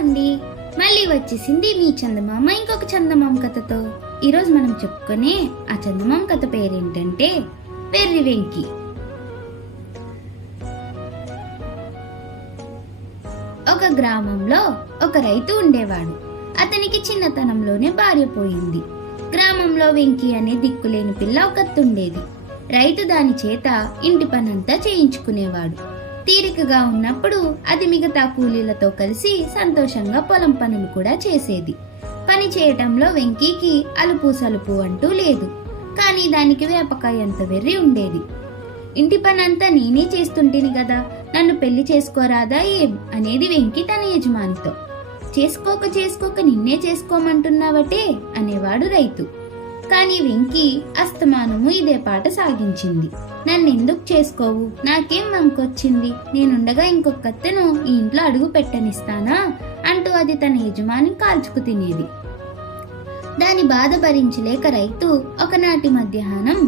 అండి, మళ్ళీ వచ్చేసింది మీ చందమామ ఇంకొక చందమామ కథతో. ఈరోజు మనం చెప్పుకునే ఆ చందమామ కథ పేరేంటంటే వెర్రి వెంకి. ఒక గ్రామంలో ఒక రైతు ఉండేవాడు. అతనికి చిన్నతనంలోనే భార్య పోయింది. గ్రామంలో వెంకి అనే దిక్కులేని పిల్ల ఒకతుండేది. రైతు దాని చేత ఇంటి పనంతా చేయించుకునేవాడు. తీరికగా ఉన్నప్పుడు అది మిగతా కూలీలతో కలిసి సంతోషంగా పొలం పనులు కూడా చేసేది. పని చేయటంలో వెంకీకి అలుపు సలుపు అంటూ లేదు. కానీ దానికి వేపకాయ అంత వెర్రి ఉండేది. ఇంటి పనంతా నేనే చేస్తుంటేని కదా, నన్ను పెళ్లి చేసుకోరాదా ఏం అనేది వెంకి తన యజమానితో. చేసుకోక నిన్నే చేసుకోమంటున్నావటే అనేవాడు రైతు. కానీ వెంకి అస్తమానము ఇదే పాట సాగించింది. నన్నెందుకు చేసుకోవు, నాకేం మంకొచ్చింది, నేనుండగా ఇంకొకత్తెను ఈ ఇంట్లో అడుగు పెట్టనిస్తానా అంటూ అది తన యజమాని కాల్చుకు తినేది. దాని బాధ భరించలేక రైతు ఒకనాటి మధ్యాహ్నం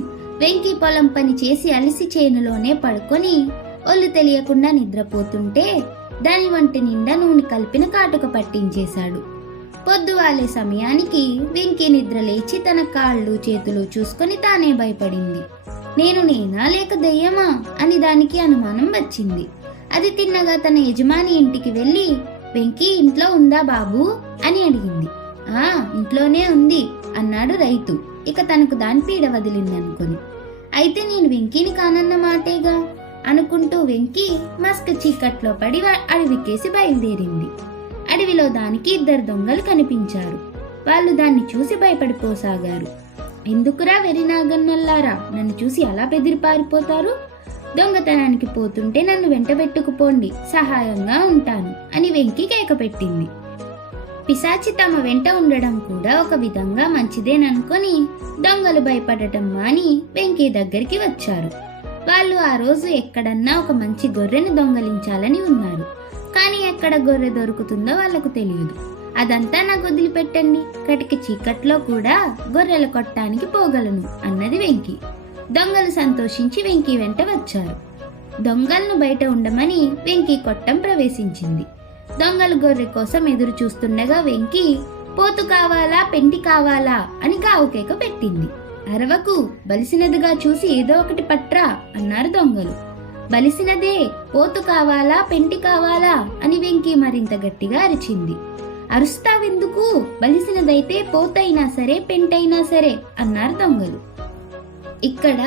వెంకి పొలం పని చేసి అలిసి చేనులోనే పడుకొని ఒళ్ళు తెలియకుండా నిద్రపోతుంటే దాని వంటి నిండా నూనె కలిపిన కాటుక పట్టించేశాడు. పొద్దువాలే సమయానికి వెంకి నిద్ర లేచి తన కాళ్ళు చేతులు చూసుకొని తానే భయపడింది. నేనా లేక దెయ్యమా అని దానికి అనుమానం వచ్చింది. అది తిన్నగా తన యజమాని ఇంటికి వెళ్ళి, వెంకి ఇంట్లో ఉందా బాబు అని అడిగింది. ఆ ఇంట్లోనే ఉంది అన్నాడు రైతు. ఇక తనకు దాని పీడ వదిలిందనుకొని. అయితే నేను వెంకీని కానన్న మాటేగా అనుకుంటూ వెంకి మస్క చీకట్లో పడి అడవికేసి బయలుదేరింది. అడవిలో దానికి 2 దొంగలు కనిపించారు. వాళ్ళు దాన్ని చూసి భయపడిపోసాగారు. ఎందుకురా వెరినాగన్నల్లారా, నన్ను చూసి అలా బెదిరి పారిపోతారు? దొంగతనానికి పోతుంటే నన్ను వెంటబెట్టుకుపోండి, సహాయంగా ఉంటాను అని వెంకి కేక పెట్టింది. పిశాచి తమ వెంట ఉండడం కూడా ఒక విధంగా మంచిదేననుకొని దొంగలు భయపడటం మాని వెంకి దగ్గరికి వచ్చారు. వాళ్ళు ఆ రోజు ఎక్కడన్నా ఒక మంచి గొర్రెను దొంగలించాలని ఉన్నారు. కానీ ఎక్కడ గొర్రె దొరుకుతుందో వాళ్లకు తెలియదు. అదంతా నాకు వదిలిపెట్టండి, కటిక చీకట్లో కూడా గొర్రెల కొట్టానికి పోగలను అన్నది వెంకి. దొంగలు సంతోషించి వెంకి వెంట వచ్చారు. దొంగలను బయట ఉండమని వెంకి కొట్టం ప్రవేశించింది. దొంగలు గొర్రె కోసం ఎదురు చూస్తుండగా వెంకి పోతు కావాలా పెంటి కావాలా అని కావుకేక పెట్టింది. అరవకు, బలిసినదిగా చూసి ఏదో ఒకటి పట్రా అన్నారు దొంగలు. బలిసినదే, పోతు కావాలా పెంటి కావాలా అని వెంకి మరింత గట్టిగా అరిచింది. అరుస్తావెందుకు, బలిసినదైతే పోతైనా సరే పెంటైనా సరే అన్నారు దొంగలు. ఇక్కడ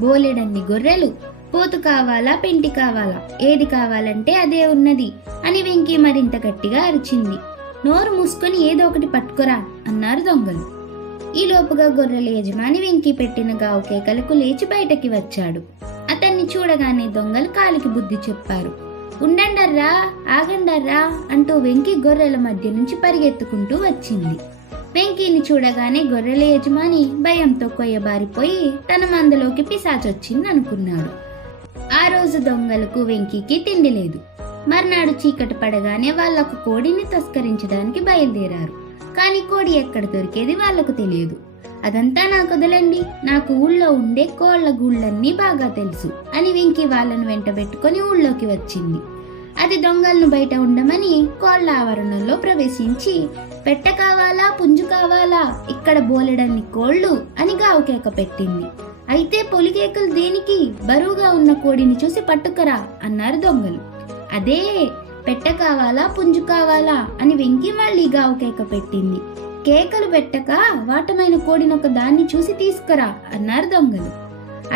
బోలెడన్ని గొర్రెలు, పోతు కావాలా పెంటి కావాలా, ఏది కావాలంటే అదే ఉన్నది అని వెంకి మరింత గట్టిగా అరిచింది. నోరు మూసుకొని ఏదో ఒకటి పట్టుకురా అన్నారు దొంగలు. ఈ లోపుగా గొర్రెల యజమాని వెంకి పెట్టిన గావు కేకలకు లేచి బయటకి వచ్చాడు. అతన్ని చూడగానే దొంగలు కాలికి బుద్ధి చెప్పారు. ఉండండర్రా, ఆగండర్రా అంటూ వెంకి గొర్రెల మధ్య నుంచి పరిగెత్తుకుంటూ వచ్చింది. వెంకీని చూడగానే గొర్రెల యజమాని భయంతో కొయ్యబారిపోయి తన మందలోకి పిశాచొచ్చింది అనుకున్నాడు. ఆ రోజు దొంగలకు వెంకీకి తిండి లేదు. మర్నాడు చీకటి పడగానే వాళ్ళొక కోడిని తస్కరించడానికి బయలుదేరారు. కానీ కోడి ఎక్కడ దొరికేది వాళ్లకు తెలియదు. అదంతా నాకు వదలండి, నాకు ఊళ్ళో ఉండే కోళ్ల గూళ్ళన్నీ బాగా తెలుసు అని వెంకి వాళ్ళను వెంటబెట్టుకొని ఊళ్ళోకి వచ్చింది. అది దొంగలను బయట ఉండమని కోళ్ల ఆవరణలో ప్రవేశించి, పెట్ట కావాలా పుంజు కావాలా, ఇక్కడ బోలెడన్ని కోళ్లు అని గావుకేక పెట్టింది. అయితే పొలికేకలు దేనికి, బరువుగా ఉన్న కోడిని చూసి పట్టుకరా అన్నారు దొంగలు. అదే పెట్ట కావాలా పుంజు కావాలా అని వెంకి మళ్ళీ గావుకేక పెట్టింది. కేకలు పెట్టక వాటమైన కోడినొక దాన్ని చూసి తీసుకురా అన్నారు దొంగలు.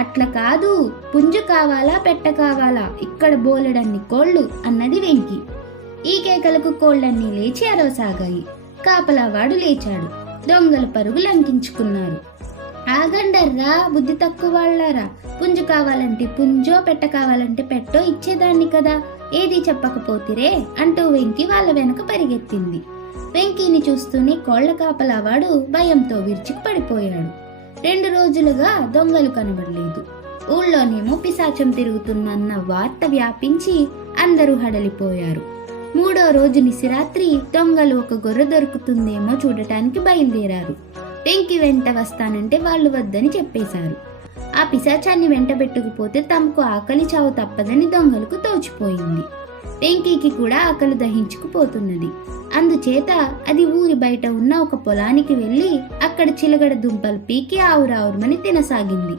అట్లా కాదు, పుంజు కావాలా పెట్ట కావాలా, ఇక్కడ బోలెడన్ని కోళ్లు అన్నది వెంకి. ఈ కేకలకు కోళ్లన్నీ లేచి అరవసాగాయి. కాపలావాడు లేచాడు. దొంగలు పరుగు లంకించుకున్నారు. ఆగండర్రా, బుద్ధి తక్కువ వాళ్ళారా, పుంజు కావాలంటే పుంజో పెట్ట కావాలంటే పెట్టో ఇచ్చేదాన్ని కదా, ఏది చెప్పకపోతిరే అంటూ వెంకి వాళ్ళ వెనక పరిగెత్తింది. వెంకీని చూస్తూనే కోళ్ల కాపలావాడు భయంతో విరుచుకు పడిపోయాడు. 2 రోజులుగా దొంగలు కనబడలేదు. ఊళ్ళోనేమో పిశాచం తిరుగుతుందన్న వార్త వ్యాపించి అందరూ హడలిపోయారు. 3వ రోజు నిశిరాత్రి దొంగలు ఒక గొర్రె దొరుకుతుందేమో చూడటానికి బయలుదేరారు. వెంకి వెంట వస్తానంటే వాళ్ళు వద్దని చెప్పేశారు. ఆ పిశాచాన్ని వెంటబెట్టుకుపోతే తమకు ఆకలి చావు తప్పదని దొంగలకు తోచిపోయింది. వెంకీకి కూడా ఆకలి దహించుకుపోతున్నది. అందుచేత అది ఊరి బయట ఉన్న ఒక పొలానికి వెళ్ళి అక్కడ చిలగడ దుంపలు పీకి ఆవురావురమని తినసాగింది.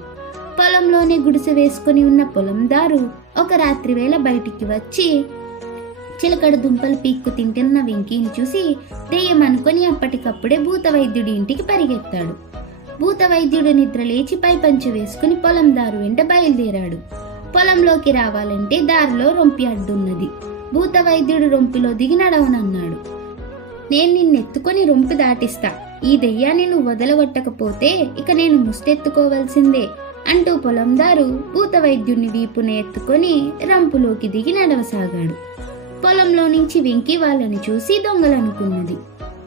పొలంలోనే గుడిసె వేసుకుని ఉన్న పొలందారు ఒక రాత్రి వేళ బయటికి వచ్చి చిలకడ దుంపలు పీక్కు తింటున్న వెంకీని చూసి దెయ్యం అనుకుని అప్పటికప్పుడే భూత వైద్యుడి ఇంటికి పరిగెత్తాడు. భూత వైద్యుడు నిద్ర లేచి పై పంచె వేసుకుని పొలందారు వెంట బయలుదేరాడు. పొలంలోకి రావాలంటే దారిలో రొంపి అడ్డున్నది. భూత వైద్యుడు రొంపిలో దిగి నడవనన్నాడు. నేను నిన్నెత్తుకొని రొంపి దాటిస్తా, ఈ దెయ్యాన్ని నువ్వు వదలగొట్టకపోతే ఇక నేను ముష్టెత్తుకోవలసిందే అంటూ పొలందారు భూత వైద్యుడిని వీపున ఎత్తుకొని రంపులోకి దిగి నడవసాగాడు. పొలంలో నుంచి వెంకీ వాళ్ళని చూసి దొంగలనుకున్నది.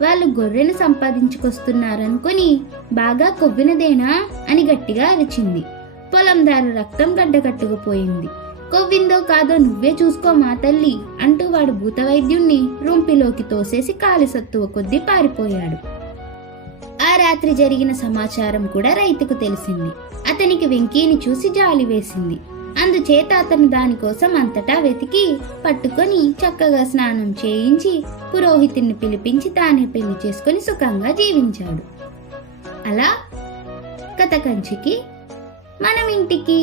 వాళ్ళు గొర్రెను సంపాదించుకొస్తున్నారనుకొని బాగా కొవ్వినదేనా అని గట్టిగా అరిచింది. పొలందారు రక్తం గడ్డకట్టుకుపోయింది. కొవ్విందో కాదో నువ్వే చూసుకో మా తల్లి అంటూ వాడు భూత వైద్యుణ్ణి రొంపిలోకి తోసేసి కాలి సత్తువ కొద్దీ పారిపోయాడు. ఆ రాత్రి జరిగిన సమాచారం కూడా రైతుకు తెలిసింది. అతనికి వెంకీని చూసి జాలి వేసింది. అందుచేత అతను దానికోసం అంతటా వెతికి పట్టుకొని చక్కగా స్నానం చేయించి పురోహితుడిని పిలిపించి తానే పెళ్లి చేసుకుని సుఖంగా జీవించాడు. అలా కథ కంచికి మనం ఇంటికి.